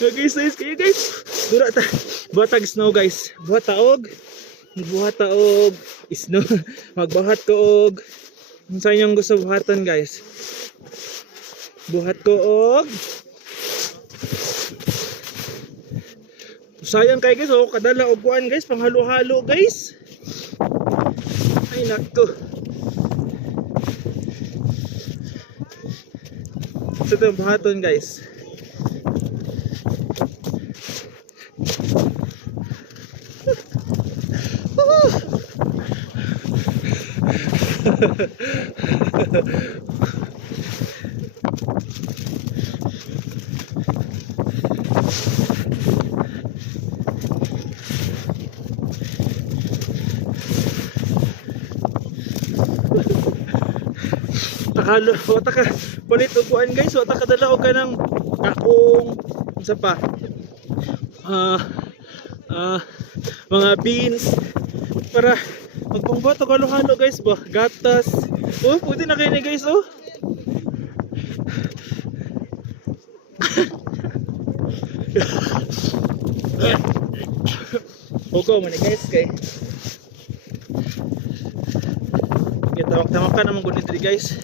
Guys, kayo guys. Dura ta. Buhatag snow guys. Buhat taog. Buhat taog snow. Magbuhat ko og unsa inyong gusto buhatan guys. Buhat ko og sayang kay guys, oh, kadala og kuan guys, panghalo-halo guys. Ay nakto. Sa itong buhaton guys. Takalo, wata ka palit upuan guys, wata ka dala og kanang kakong unsa pa? Mga beans para magpangbuhat og halo-halo guys ba, gatas. Oh, pwede na kayo ni guys oh. Hugo man guys kay kita tawag-tawag ka naman gud diri guys.